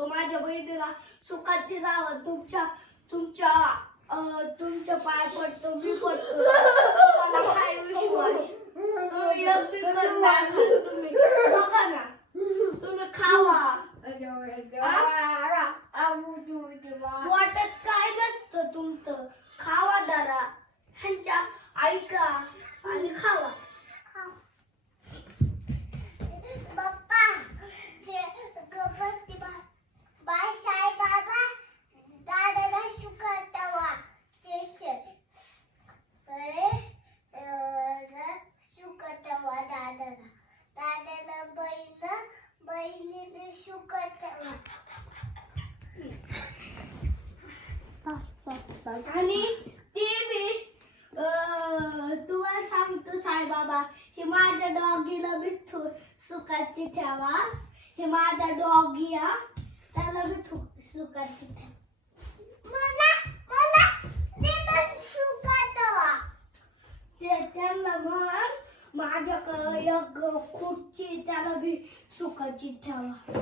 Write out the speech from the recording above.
नको. माझ्या बहिणीला सुखाची राहावं. तुमच्या तुमच्या तुमच्या पाय पडतो, मी पडतो. तुम्हाला काय विश्वास? तुम्ही एक बी करणार नाही. तुम्ही बघा ना, तुम्ही खावा. वाटत काय नसतं तुमचं. खावा जरा, ह्यांच्या ऐका आणि खावा. पप्पा ते गणपती बाय साई बाबा दादाला सुखातवा सुखातवा दादाला बहिणीने सुखातवा. आणि ते मी तुम्हाला सांगतो साईबाबा, हे माझ्या डॉगीला बी सुखाची ठेवा. हे माझा डॉगी त्याला बी सुखाची ठेवा. त्यांना म्हण माझ्याकडे एक खुर्ची, त्याला बी सुखाची ठेवा.